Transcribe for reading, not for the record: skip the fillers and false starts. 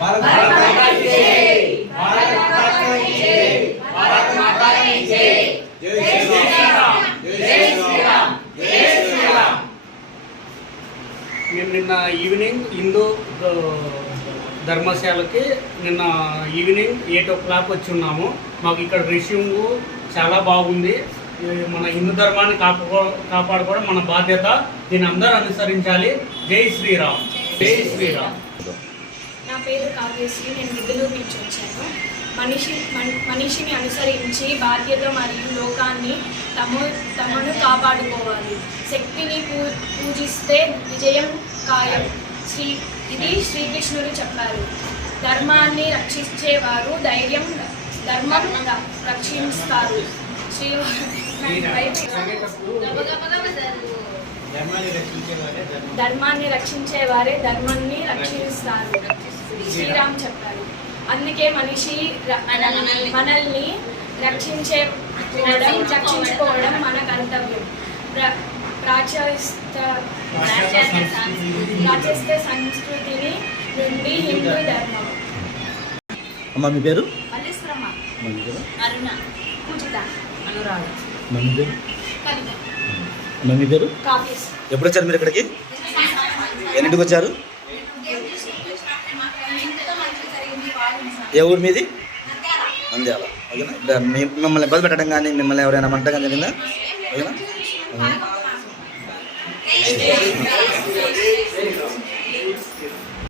भारत माता की जय। भारत माता की जय। भारत माता की जय। जय श्री राम। जय श्री राम। जय श्री राम। మేము నిన్న ఈవినింగ్ హిందూ ధర్మశాలకి నిన్న ఈవినింగ్ 8 o'clock వచ్చి ఉన్నాము. మాకు ఇక్కడ రిసీవింగ్ చాలా బాగుంది. మన హిందూ ధర్మాన్ని కాపాడుకోవడం మన బాధ్యత. దీన్ని అందరూ అనుసరించాలి. జై శ్రీరామ్. జై శ్రీరామ్. నా పేరు కావ్యశ్రీ. నేను గిద్దలూరు నుంచి వచ్చాను. మనిషిని అనుసరించి బాధ్యత మరియు లోకాన్ని తమను కాపాడుకోవాలి. శక్తిని పూజిస్తే విజయం ఖాయం. ఇది శ్రీకృష్ణుడు చెప్పారు. ధర్మాన్ని రక్షించేవారు ధర్మం రక్షిస్తారు. ధర్మాన్ని రక్షించేవారే ధర్మాన్ని రక్షిస్తారు. శ్రీరామ్ చెప్పారు. అందుకే మనిషి మనల్ని రక్షించుకోవడం మన కర్తవ్యం. ప్రాచీన సంస్కృతిని నుండి హిందూ ధర్మం. అమ్మ మీ పేరు? అరుణ, పూజిత, అనురాధ. అమ్మ మీ పేరు? కావ్యస్. ఎప్పుడు వచ్చారు మీరు ఇక్కడికి? ఎన్నింటికి వచ్చారు? ఏ ఊరు మీది? నంద్యాల. ఓకేనా? ఇప్పుడు మిమ్మల్ని ఇబ్బంది పెట్టడం కానీ మిమ్మల్ని ఎవరైనా మంటడం కానీ జరిగిందా? ఓకేనా?